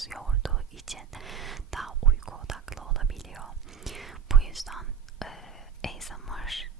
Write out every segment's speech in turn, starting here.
biraz yorduğu için daha uyku odaklı olabiliyor. Bu yüzden e, ASMR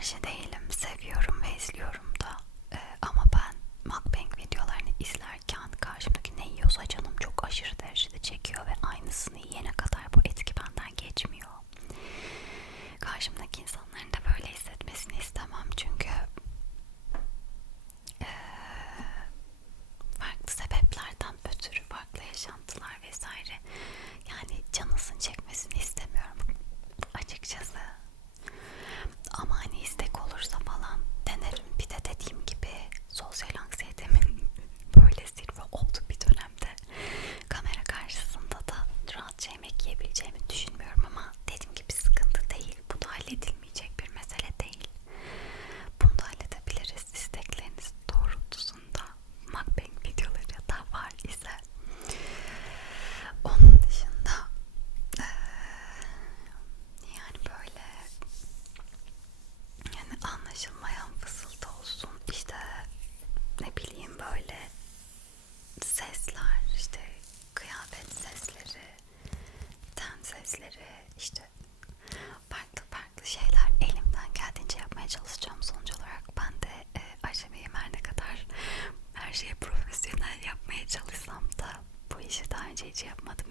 karşı değilim. Seviyorum ve izliyorum. hiç yapmadım.